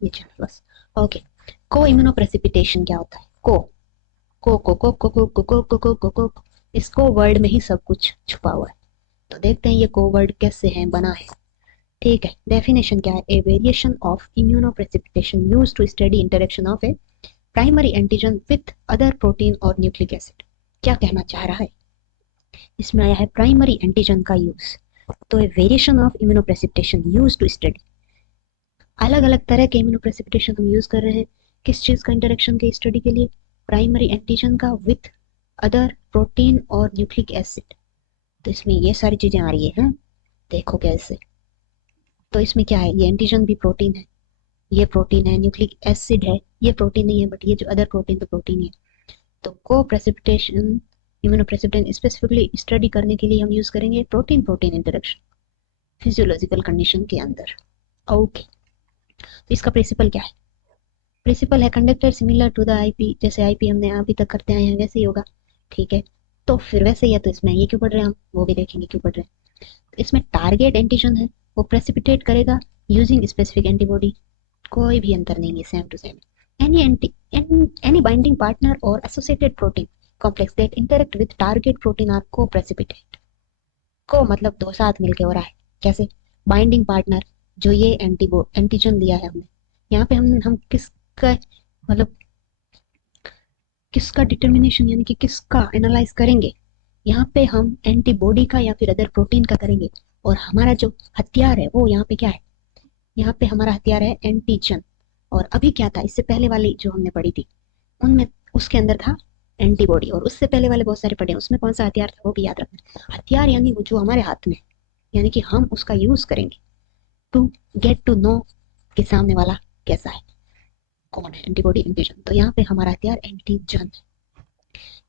ये चैनल बस। ओके, को इम्यूनो प्रेसिपिटेशन क्या होता है? को इसको वर्ड में ही सब कुछ छुपा हुआ है। तो देखते हैं ये को वर्ड कैसे है बना है। ठीक है, डेफिनेशन क्या है? A variation of immunoprecipitation used to study interaction of a primary antigen with other protein और न्यूक्लिक एसिड। क्या कहना चाह रहा है? इसमें आया है प्राइमरी एंटीजन का यूज। तो a variation of immunoprecipitation used to study, अलग अलग तरह के इम्यूनो प्रेसिपिटेशन हम यूज कर रहे हैं किस चीज का? इंटरेक्शन के स्टडी के लिए प्राइमरी एंटीजन का विथ अदर प्रोटीन और न्यूक्लिक एसिड। तो इसमें ये सारी चीजें आ रही है, देखो कैसे। तो इसमें क्या है? ये एंटीजन भी प्रोटीन है, ये प्रोटीन है, न्यूक्लिक एसिड है, ये प्रोटीन नहीं है, बट ये जो अदर प्रोटीन तो प्रोटीन है। तो को precipitation immuno precipitation specifically study करने के लिए हम यूज करेंगे protein protein interaction physiological condition के अंदर। ओके, तो इसका प्रिंसिपल क्या है? प्रिंसिपल है conductor similar to the IP, जैसे आईपी हमने अभी तक करते आए हैं वैसे ही होगा। ठीक है, तो फिर वैसे ही है, तो इसमें ये क्यों पढ़ रहे हैं हम, वो भी देखेंगे क्यों पढ़ रहे हैं। तो इसमें टारगेट एंटीजन है, वो प्रेसिपिटेट करेगा यूजिंग स्पेसिफिक एंटीबॉडी, कोई भी अंतर नहीं है, same to same. Any anti any binding partner और associated protein complex that interact with target protein are coprecipitate. को मतलब दो साथ मिलके हो रहा है, कैसे? बाइंडिंग पार्टनर जो ये एंटीजन लिया है हमने, यहाँ पे हम किसका मतलब किसका डिटर्मिनेशन यानी कि किसका एनालाइज करेंगे? यहाँ पे हम एंटीबॉडी का या फिर अदर प्रोटीन का करेंगे। और हमारा जो हथियार है वो यहाँ पे क्या है? यहाँ पे हमारा हथियार है एंटीजन। और अभी क्या था इससे पहले वाली जो हमने पढ़ी थी उनमें, उसके अंदर था एंटीबॉडी, और उससे पहले वाले बहुत सारे पढ़े उसमें कौन सा हथियार था वो भी याद रखना। हथियार यानी वो जो हमारे हाथ में, यानी कि हम उसका यूज करेंगे टू गेट टू नो कि सामने वाला कैसा है, कौन है, एंटीबॉडी एंटीजन। तो यहाँ पे हमारा हथियार एंटीजन।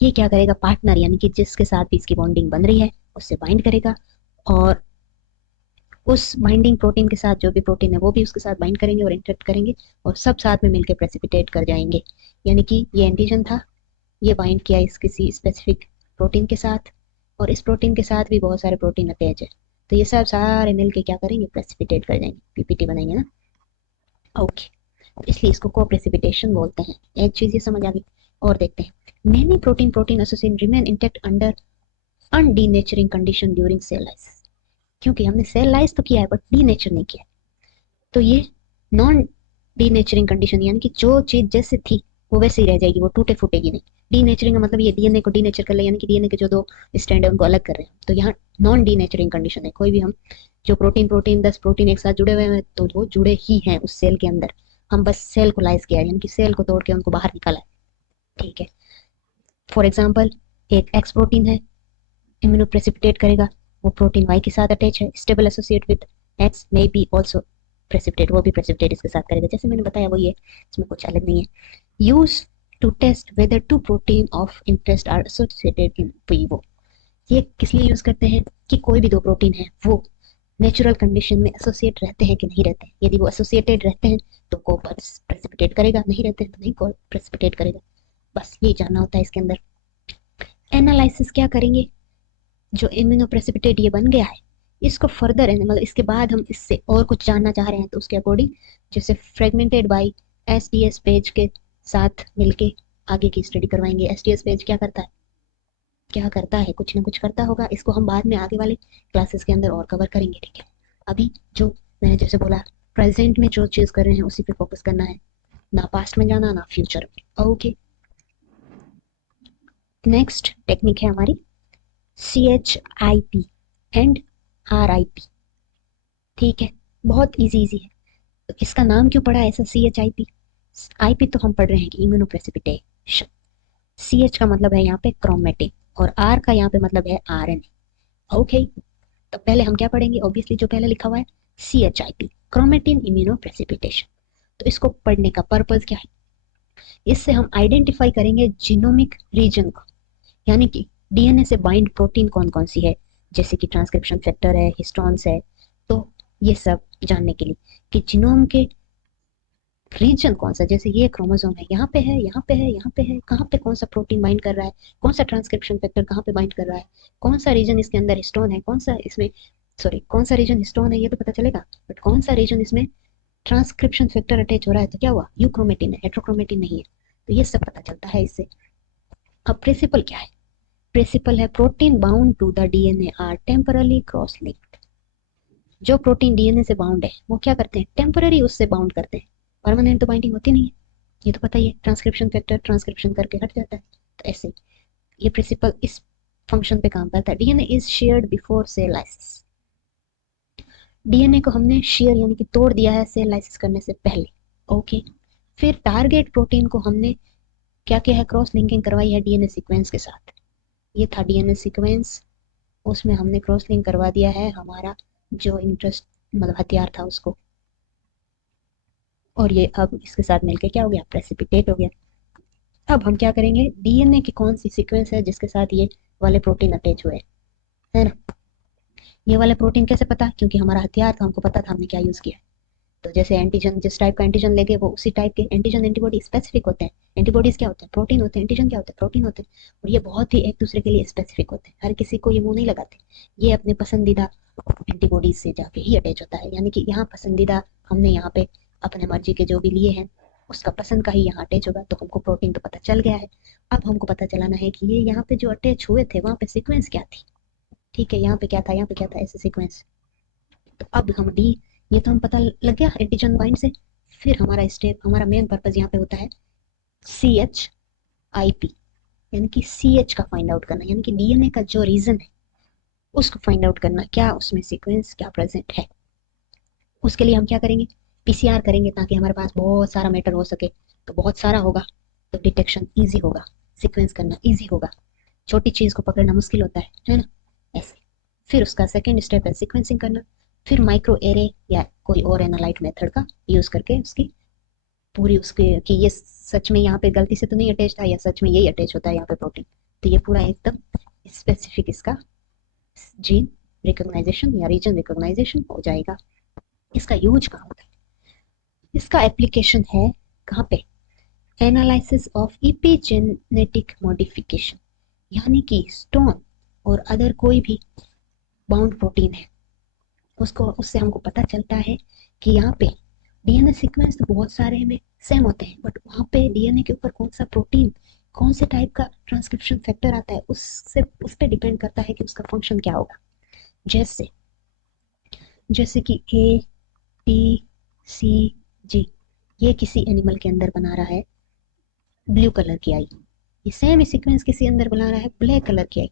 ये क्या करेगा? पार्टनर यानी कि जिसके साथ भी इसकी बॉन्डिंग बन रही है उससे बाइंड करेगा, और उस बाइंडिंग प्रोटीन के साथ जो भी प्रोटीन है वो भी उसके साथ बाइंड करेंगे और इंटरेक्ट करेंगे, और सब साथ में मिलकर प्रेसिपिटेट कर जाएंगे। यानी कि ये एंटीजन था, ये बाइंड किया इस किसी स्पेसिफिक प्रोटीन के साथ, और इस प्रोटीन के साथ भी बहुत सारे प्रोटीन अटैच है, तो ये सब सारे मिलके क्या करेंगे? प्रेसिपिटेट कर जाएंगे, पीपीटी बनाएंगे ना। ओके, इसलिए इसको को प्रेसिपिटेशन बोलते हैं। एक चीज ये समझ आ गई। और देखते हैं, many protein protein association remain intact under undenaturing condition during cell life. क्योंकि हमने सेल लाइफ तो किया है बट डीनेचर नहीं किया, तो ये नॉन डीनेचरिंग कंडीशन, यानी कि जो चीज जैसे थी वो वैसे ही रह जाएगी, वो टूटे फूटेगी नहीं। डीनेचरिंग का मतलब ये डीएनए को डीनेचर कर ले, यानी कि डीएनए के जो दो स्टैंड है उनको अलग कर रहे हैं। तो यहाँ नॉन डीनेचरिंग कंडीशन है, कोई भी हम जो प्रोटीन प्रोटीन 10 प्रोटीन एक साथ जुड़े हुए हैं तो वो जुड़े ही हैं उस सेल के अंदर। हम बस सेल को लाइज किया है, यानी कि सेल को तोड़ के उनको बाहर निकाला है। ठीक है, फॉर एग्जाम्पल एक एक्स प्रोटीन है, इम्यूनो प्रेसिपिटेट करेगा, वो प्रोटीन वाई के साथ अटैच है, stable associate with x may be also precipitate, वो भी प्रेसिपिटेट इसके साथ करेगा। जैसे मैंने बताया वही है, इसमें कुछ अलग नहीं है। Use to test whether two protein of interest are associated in vivo. ये किस लिए यूज करते हैं? कि कोई भी दो प्रोटीन है वो नेचुरल कंडीशन में एसोसिएट रहते हैं कि नहीं रहते हैं। यदि वो एसोसिएटेड रहते हैं तो को प्रेसिपिटेट करेगा, नहीं रहते हैं तो नहीं को प्रेसिपिटेट करेगा। बस ये जानना होता है इसके अंदर। एनालिसिस क्या करेंगे? जो इम्यूनो प्रेसिपिटेट ये बन गया है इसको फर्दर है, मतलब इसके बाद हम इससे और कुछ जानना चाह रहे हैं तो उसके अकॉर्डिंग जैसे फ्रेगमेंटेड बाय एसडीएस पेज के साथ मिलके आगे की स्टडी करवाएंगे। एसडीएस पेज क्या करता है? क्या करता है? कुछ ना कुछ करता होगा, इसको हम बाद में आगे वाले क्लासेस के अंदर और कवर करेंगे। ठीक है, अभी जो मैंने जैसे बोला प्रेजेंट में जो चीज कर रहे हैं उसी पे फोकस करना है, ना पास्ट में जाना ना फ्यूचर में। ओके, नेक्स्ट टेक्निक है हमारी CHIP एंड RIP। ठीक है, बहुत इजी इजी है। तो इसका नाम क्यों पड़ा ऐसा CHIP? IP तो हम पढ़ रहे हैं कि इम्यूनो प्रेसिपिटेशन, CH का मतलब है यहाँ पे क्रोमेटिन, और R का यहाँ पे मतलब है RNA। ओके, तो पहले हम क्या पढ़ेंगे? ऑब्वियसली जो पहले लिखा हुआ है CHIP, क्रोमेटिन इम्यूनो प्रेसिपिटेशन। तो इसको पढ़ने का पर्पज क्या है? इससे हम आइडेंटिफाई करेंगे जीनोमिक रीजन को, यानी कि डीएनए से बाइंड प्रोटीन कौन कौन सी है, जैसे कि ट्रांसक्रिप्शन फैक्टर है, हिस्टोन्स है। तो ये सब जानने के लिए कि जीनोम के रीजन कौन सा, जैसे ये क्रोमोसोम है, यहाँ पे है, यहाँ पे है, यहाँ पे है, कहाँ पे कौन सा प्रोटीन बाइंड कर रहा है, कौन सा ट्रांसक्रिप्शन फैक्टर कहाँ पे बाइंड कर रहा है, कौन सा रीजन इसके अंदर हिस्टोन है, कौन सा इसमें, सॉरी कौन सा रीजन हिस्टोन है ये तो पता चलेगा, बट कौन सा रीजन इसमें ट्रांसक्रिप्शन फैक्टर अटैच हो रहा है तो क्या हुआ, यूक्रोमेटिन है, हेट्रोक्रोमेटिन नहीं है। तो ये सब पता चलता है इससे। अब प्रिंसिपल क्या है, प्रिंसिपल है protein bound to the DNA are temporally cross linked. जो प्रोटीन डीएनए से बाउंड है वो क्या करते हैं, टेम्पररी उससे बाउंड करते हैं, परमानेंट तो बाइंडिंग होती नहीं है, ये तो पता ही है। ट्रांसक्रिप्शन फैक्टर ट्रांसक्रिप्शन करके हट जाता है, तो ऐसे ये प्रिंसिपल इस फंक्शन पे काम करता है। DNA is sheared before cell lysis, DNA को हमने शेयर यानी कि तोड़ दिया है सेल लाइसिस करने से पहले। ओके, फिर टारगेट प्रोटीन को हमने क्या किया है, क्रॉस लिंकिंग करवाई है डीएनए सीक्वेंस के साथ। ये था डीएनए सीक्वेंस, उसमें हमने क्रॉस लिंक करवा दिया है हमारा जो इंटरेस्ट मतलब हथियार था उसको, और ये अब इसके साथ मिलके क्या हो गया, प्रेसिपिटेट हो गया। अब हम क्या करेंगे, डीएनए की कौन सी सीक्वेंस है जिसके साथ ये वाले प्रोटीन अटैच हुए, है ना। ये वाले प्रोटीन कैसे पता, क्योंकि हमारा हथियार था, हमको पता था हमने क्या यूज किया। तो जैसे एंटीजन, जिस टाइप का एंटीजन लेंगे वो उसी टाइप के एंटीजन एंटीबॉडी स्पेसिफिक होते हैं। एंटीबॉडीज क्या होते हैं, प्रोटीन होते हैं, एंटीजन क्या होते हैं, प्रोटीन होते हैं, और ये बहुत ही एक दूसरे के लिए स्पेसिफिक होते हैं, हर किसी को ये मुंह नहीं लगाते। ये अपने पसंदीदा एंटीबॉडीज से जाके ही अटैच होता है, यानी कि यहाँ पसंदीदा हमने यहाँ पे अपने मर्जी के जो भी लिए हैं उसका पसंद का ही यहाँ अटैच होगा। तो हमको प्रोटीन तो पता चल गया है। अब हमको पता चलाना है कि ये यहाँ पे जो अटैच हुए थे वहां पे सीक्वेंस क्या थी। ठीक है, यहाँ पे क्या था, यहाँ पे क्या था, ऐसे सीक्वेंस। तो अब हम डी, ये तो हम पता लग गया एंटीजन बाइंड से। फिर हमारा स्टेप, हमारा मेन पर्पज यहाँ पे होता है ChIP, यानी कि CH का फाइंड आउट करना, यानी कि डीएनए का जो रीजन है उसको फाइंड आउट करना, क्या उसमें सीक्वेंस क्या प्रेजेंट है। उसके लिए हम क्या करेंगे, पीसीआर करेंगे, ताकि हमारे पास बहुत सारा मैटर हो सके। तो बहुत सारा होगा तो डिटेक्शन इजी होगा, सीक्वेंस करना इजी होगा, छोटी चीज को पकड़ना मुश्किल होता है ना, ऐसे। फिर उसका सेकेंड स्टेप है सीक्वेंसिंग करना। फिर माइक्रो एरे या कोई और एनालाइट मेथड का यूज करके उसकी पूरी उसके कि ये सच में यहाँ पे गलती से तो नहीं अटैच था या सच में यही अटैच होता है यहाँ पे प्रोटीन, तो ये पूरा एकदम स्पेसिफिक इसका जीन रिकॉग्नाइजेशन या रीजन रिकॉग्नाइजेशन हो जाएगा। इसका यूज कहाँ होता है, इसका एप्लीकेशन है कहाँ पे, एनालिसिस ऑफ इपिजेनेटिक मॉडिफिकेशन, यानी कि स्टोन और अदर कोई भी बाउंड प्रोटीन है उसको, उससे हमको पता चलता है कि यहाँ पे डीएनए सीक्वेंस तो बहुत सारे में सेम होते हैं, बट वहाँ पे डीएनए के ऊपर कौन सा प्रोटीन कौन से टाइप का ट्रांसक्रिप्शन फैक्टर आता है उससे उस पर डिपेंड करता है कि उसका फंक्शन क्या होगा। जैसे जैसे कि ATCG, ये किसी एनिमल के अंदर बना रहा है ब्लू कलर की आई, ये सेम सीक्वेंस किसी अंदर बना रहा है ब्लैक कलर की आई।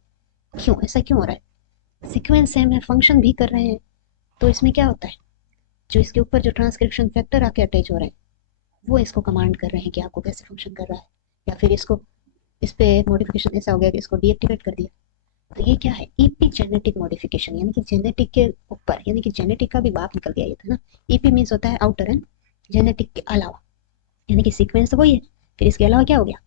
क्यों, ऐसा क्यों हो रहा है, सीक्वेंस सेम है, फंक्शन भी कर रहे हैं, तो इसमें क्या होता है, जो इसके ऊपर जो ट्रांसक्रिप्शन फैक्टर आके अटैच हो रहे हैं वो इसको कमांड कर रहे हैं कि आपको कैसे फंक्शन कर रहा है, या फिर इसको इस पे मॉडिफिकेशन ऐसा हो गया कि इसको डीएक्टिवेट कर दिया। तो ये क्या है, ईपी जेनेटिक मॉडिफिकेशन, यानी कि जेनेटिक के ऊपर, यानी कि जेनेटिक का भी बाप निकल गया ये था ना। ईपी मींस होता है आउटर एंड जेनेटिक के अलावा, यानी कि सीक्वेंस तो वही है, फिर इसके अलावा क्या हो गया,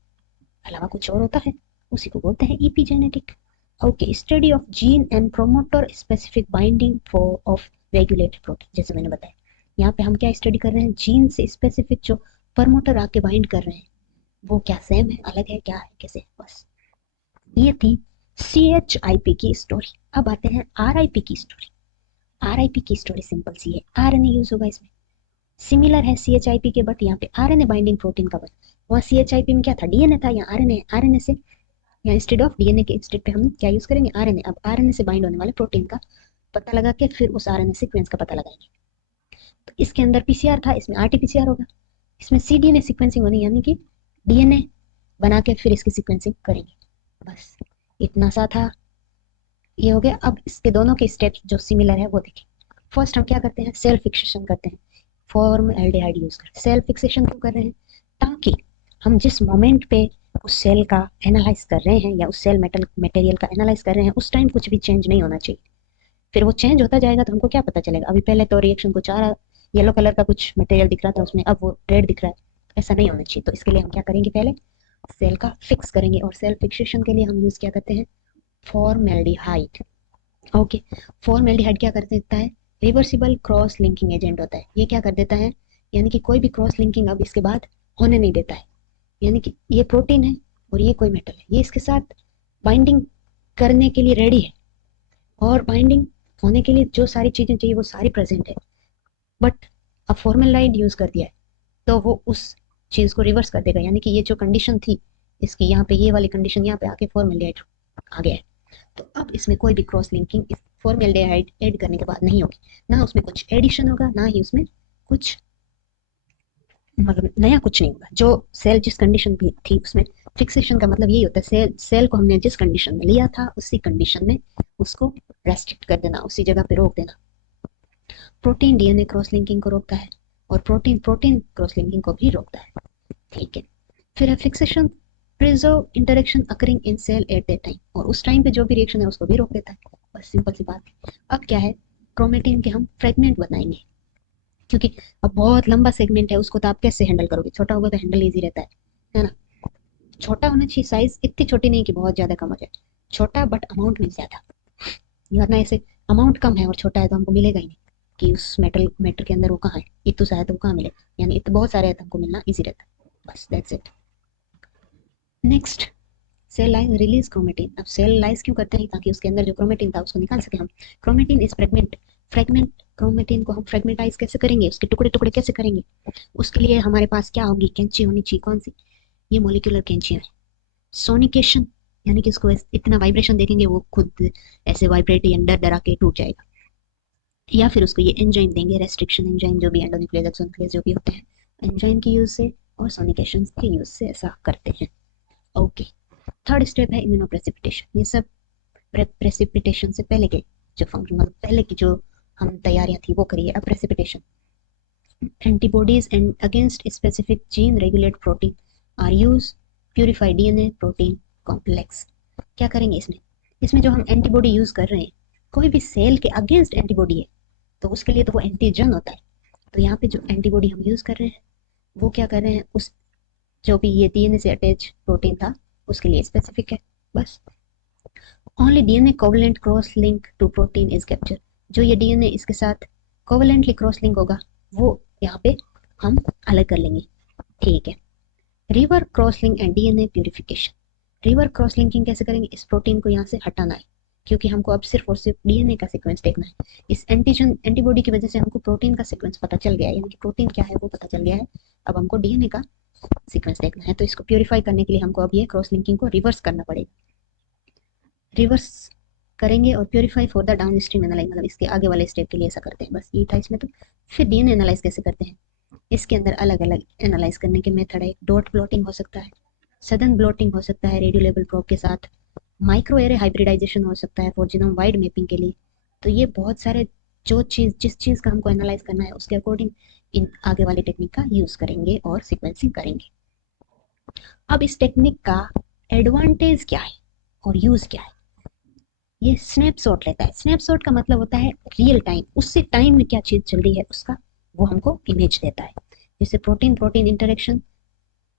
अलावा कुछ और होता है, उसी को बोलते हैं EP genetic. Okay, study of gene and promoter specific binding for of regulated protein, जैसे मैंने बताया यहाँ पे हम क्या स्टडी कर रहे हैं, जीन से स्पेसिफिक जो प्रमोटर आके बाइंड कर रहे हैं वो क्या सेम है, अलग है, क्या है, कैसे, बस। ये थी ChIP की स्टोरी। अब आते हैं RIP की स्टोरी। RIP की स्टोरी सिंपल सी है, RNA यूज होगा इसमें, सिमिलर है ChIP के, बट यहाँ पे RNA बाइंडिंग प्रोटीन का बन, वहाँ ChIP में क्या था, डीएनए था, यहाँ RNA, RNA से या इंस्टेड ऑफ डीएनए के इंस्टेड पे हम क्या यूज करेंगे, RNA। अब RNA से बाइंड होने वाले प्रोटीन का पता लगा के फिर उस RNA सीक्वेंस का पता लगाएंगे। तो इसके अंदर पीसीआर था, इसमें RT-PCR होगा, इसमें cDNA सीक्वेंसिंग होनी, यानी कि डीएनए बना के फिर इसकी सीक्वेंसिंग करेंगे, बस इतना सा था, ये हो गया। अब इसके दोनों के स्टेप्स जो सिमिलर है वो देखें। फर्स्ट हम क्या करते हैं, सेल फिक्सेशन करते हैं, फॉर्म एल्डिहाइड यूज करते हैं। सेल फिक्सेशन क्यों कर रहे हैं, ताकि हम जिस मोमेंट पे उस सेल का एनालाइज कर रहे हैं या उस सेल मटेरियल का एनालाइज कर रहे हैं उस टाइम कुछ भी चेंज नहीं होना चाहिए। फिर वो चेंज होता जाएगा तो हमको क्या पता चलेगा, अभी पहले तो रिएक्शन कुछ आ रहा, येलो कलर का कुछ मटेरियल दिख रहा था उसमें, अब वो रेड दिख रहा है, ऐसा नहीं होना चाहिए। तो इसके लिए हम क्या करेंगे, पहले सेल का फिक्स करेंगे, और सेल फिक्सेशन के लिए हम यूज क्या करते हैं, फॉर्मेल्डिहाइड। ओके, फॉर्मेल्डिहाइड क्या कर देता है, रिवर्सिबल क्रॉस लिंकिंग एजेंट होता है। ये क्या कर देता है, यानी कि कोई भी क्रॉस लिंकिंग अब इसके बाद होने नहीं देता है, यानी कि ये प्रोटीन है और ये कोई मेटल है, ये इसके साथ बाइंडिंग करने के लिए रेडी है, और बाइंडिंग होने के लिए जो सारी चीजें चाहिए वो सारी प्रेजेंट है, बट अब फॉर्मेलाइड यूज कर दिया है तो वो उस चीज को रिवर्स कर देगा, यानी कि ये जो कंडीशन थी इसकी, यहाँ पे ये वाली कंडीशन यहाँ पे आके फॉर्मेलाइड आ गया है। तो अब इसमें कोई भी क्रॉस लिंकिंग इस फॉर्मेल्डिहाइड ऐड करने के बाद नहीं होगी, ना उसमें कुछ एडिशन होगा, ना ही उसमें कुछ मतलब नया कुछ नहीं होगा। जो सेल जिस कंडीशन भी थी उसमें फिक्सेशन का मतलब यही होता है, सेल को हमने जिस कंडीशन में लिया था उसी कंडीशन में उसको रेस्ट्रिक्ट कर देना, उसी जगह पे रोक देना। प्रोटीन डीएनए क्रॉस लिंकिंग को रोकता है और प्रोटीन प्रोटीन क्रॉस लिंकिंग को भी रोकता है। ठीक है, फिर है fixation, preserve interaction occurring in cell at that time, और उस टाइम पे जो भी रिएक्शन है उसको भी रोक देता है। बस सिंपल सी बात है। अब क्या है, क्रोमेटिन के हम फ्रेगमेंट बनाएंगे, क्योंकि अब बहुत लंबा सेगमेंट है उसको तो आप कैसे हैंडल करोगे, छोटा होगा तो हैंडल इजी रहता है ना। छोटा होना चाहिए, साइज इतनी छोटी नहीं कि बहुत ज्यादा कम हो जाए, छोटा बट अमाउंट में ज्यादा, वरना ऐसे अमाउंट कम है और छोटा है तो हमको मिलेगा ही नहीं कि उस मैटर के अंदर वो कहाँ है, इतू सा है तो वो कहाँ मिले, यानी इतने बहुत सारे है तो हमको मिलना इजी रहता है। बस that's it. Next, cell line release chromatin. अब सेल लाइज क्यों करते हैं, ताकि उसके अंदर जो क्रोमेटिन था उसको निकाल सके हम। Chromatin is fragment, fragment chromatin को हम फ्रेगमेंटाइज कैसे करेंगे, उसके टुकड़े टुकड़े कैसे करेंगे, उसके लिए हमारे पास क्या होगी, कैंची होनी चाहिए। कौन सी, ये मोलिकुलर कैंची है। सोनिकेशन, यानी कि इसको इतना वाइब्रेशन देखेंगे वो खुद ऐसे वाइब्रेट या डर डरा के टूट जाएगा। या फिर उसको ये एंजाइम देंगे, रेस्ट्रिक्शन एंजाइम जो भी एंडोन्यूक्लियस एक्सोन्यूक्लियस जो भी होते हैं, एंजाइम की यूज से और सोनिकेशन के यूज से ऐसा करते हैं। ओके, थर्ड स्टेप है इम्यूनोप्रेसिपिटेशन। ये सब प्रेसिपिटेशन से पहले के जो फंक्शन, मतलब पहले की जो हम तैयारियां थी वो करिए। अब precipitation, antibodies and against specific gene regulate protein are use, purify DNA protein complex. क्या करेंगे इसमें, इसमें जो हम एंटीबॉडी यूज कर रहे हैं, कोई भी सेल के अगेंस्ट एंटीबॉडी है तो उसके लिए तो वो एंटीजन होता है। तो यहाँ पे जो एंटीबॉडी हम यूज कर रहे हैं वो क्या कर रहे हैं, उस जो भी ये डीएनए से अटैच प्रोटीन था उसके लिए स्पेसिफिक है। बस only DNA covalent cross link to protein is capture. जो ये डीएनए इसके साथ कोवलेंटली क्रॉस लिंक होगा वो यहाँ पे हम अलग कर लेंगे। ठीक है, river cross link and DNA purification. River cross linking कैसे करेंगे, इस प्रोटीन को यहाँ से हटाना है, क्योंकि हमको अब सिर्फ और सिर्फ डीएनए का सीक्वेंस देखना है। इस एंटीजन एंटीबॉडी की वजह से हमको प्रोटीन का सीक्वेंस पता चल गया है, यानी कि प्रोटीन क्या है वो पता चल गया है। अब हमको डीएनए का सीक्वेंस देखना है, तो इसको प्यूरिफाई करने के लिए हमको अब ये क्रॉस लिंकिंग को रिवर्स करना पड़ेगा। रिवर्स करेंगे और purify for the down stream analyse, मतलब इसके आगे वाले स्टेप के लिए ऐसा करते हैं। बस ये था इसमें। तो फिर डीएनए एनालाइज कैसे करते हैं, इसके अंदर अलग अलग एनालाइज करने के मेथड है। डॉट प्लॉटिंग हो सकता है, सदन ब्लॉटिंग हो सकता है रेडियो लेवल प्रोब के साथ, माइक्रो एरे हाइब्रिडाइजेशन हो सकता है फॉर जीनोम वाइड मैपिंग के लिए। तो ये बहुत सारे जो चीज जिस चीज का हमको एनालाइज करना है उसके अकॉर्डिंग इन आगे वाली टेक्निक का यूज करेंगे और सीक्वेंसिंग करेंगे। अब इस टेक्निक का एडवांटेज क्या है और यूज क्या है, ये स्नैपशॉट लेता है। स्नैपशॉट का मतलब होता है रियल टाइम, उससे टाइम में क्या चीज चल रही है उसका वो हमको इमेज देता है। जैसे protein protein interaction,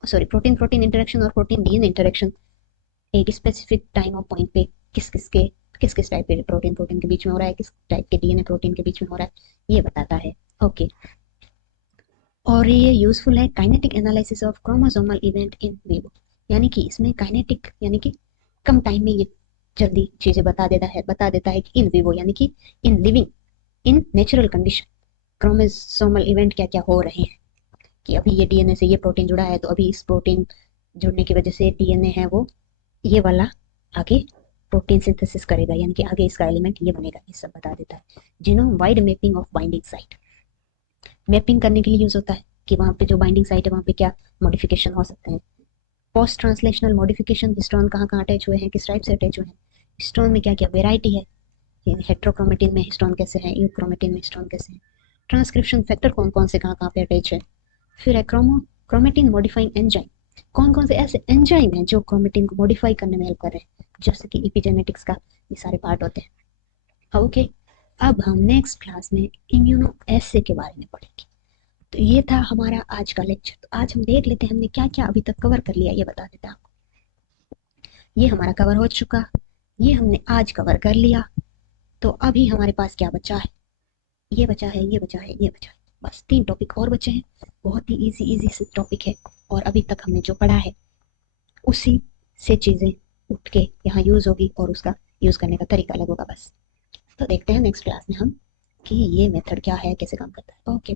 sorry protein protein interaction और प्रोटीन डीएनए इंटरेक्शन एक स्पेसिफिक टाइम और पॉइंट पे किस किस टाइप के प्रोटीन प्रोटीन के बीच में हो रहा है, किस टाइप के डीएनए प्रोटीन के बीच में हो रहा है, ये बताता है। ओके, और ये यूजफुल है kinetic analysis of chromosomal event in vivo, यानी कि इसमें काइनेटिक यानी कि कम टाइम में ये जल्दी चीजें बता देता है कि इन विवो यानी कि in living in natural condition chromosomal event क्या क्या हो रहे हैं, कि अभी ये डीएनए से ये प्रोटीन जुड़ा है तो अभी इस प्रोटीन जुड़ने की वजह से डीएनए है वो ये वाला आगे प्रोटीन सिंथेसिस करेगा, यानी कि आगे इसका एलिमेंट ये बनेगा, ये सब बता देता है। Genome wide mapping of binding site, mapping करने के लिए यूज होता है कि वहाँ पे जो बाइंडिंग साइट है वहाँ पे क्या मॉडिफिकेशन हो सकते हैं। पोस्ट ट्रांसलेशनल मॉडिफिकेशन, हिस्टोन कहाँ कहाँ अटैच हुए हैं, किस टाइप से अटैच हुए हैं, हिस्टोन में क्या क्या वेराइटी है, हेट्रोक्रोमेटिन में हिस्टोन कैसे है, यूक्रोमेटिन में हिस्टोन कैसे है, ट्रांसक्रिप्शन फैक्टर कौन कौन से कहाँ पे अटैच है। फिर है क्रोमेटिन मॉडिफाइंग एंजाइम, कौन कौन से ऐसे एंजाइम हैं जो क्रोमेटिन को मॉडिफाई करने में हेल्प कर रहे हैं, जैसे कि इपिजेनेटिक्स का ये सारे पार्ट होते हैं। ओके, अब हम नेक्स्ट क्लास में इम्यूनो एसे के बारे में पढ़ेंगे। तो ये था हमारा आज का लेक्चर। तो आज हम देख लेते हैं हमने क्या क्या अभी तक कवर कर लिया, ये बता देता हूँ आपको। ये हमारा कवर हो चुका, ये हमने आज कवर कर लिया। तो अभी हमारे पास क्या बचा है, ये बचा है, ये बचा है, ये बचा है, बस 3 टॉपिक और बचे हैं। बहुत ही इजी इजी से टॉपिक है और अभी तक हमने जो पढ़ा है उसी से चीजें उठ के यहाँ यूज होगी और उसका यूज करने का तरीका अलग होगा। बस तो देखते हैं नेक्स्ट क्लास में हम कि ये मेथड क्या है, कैसे काम करता है। ओके।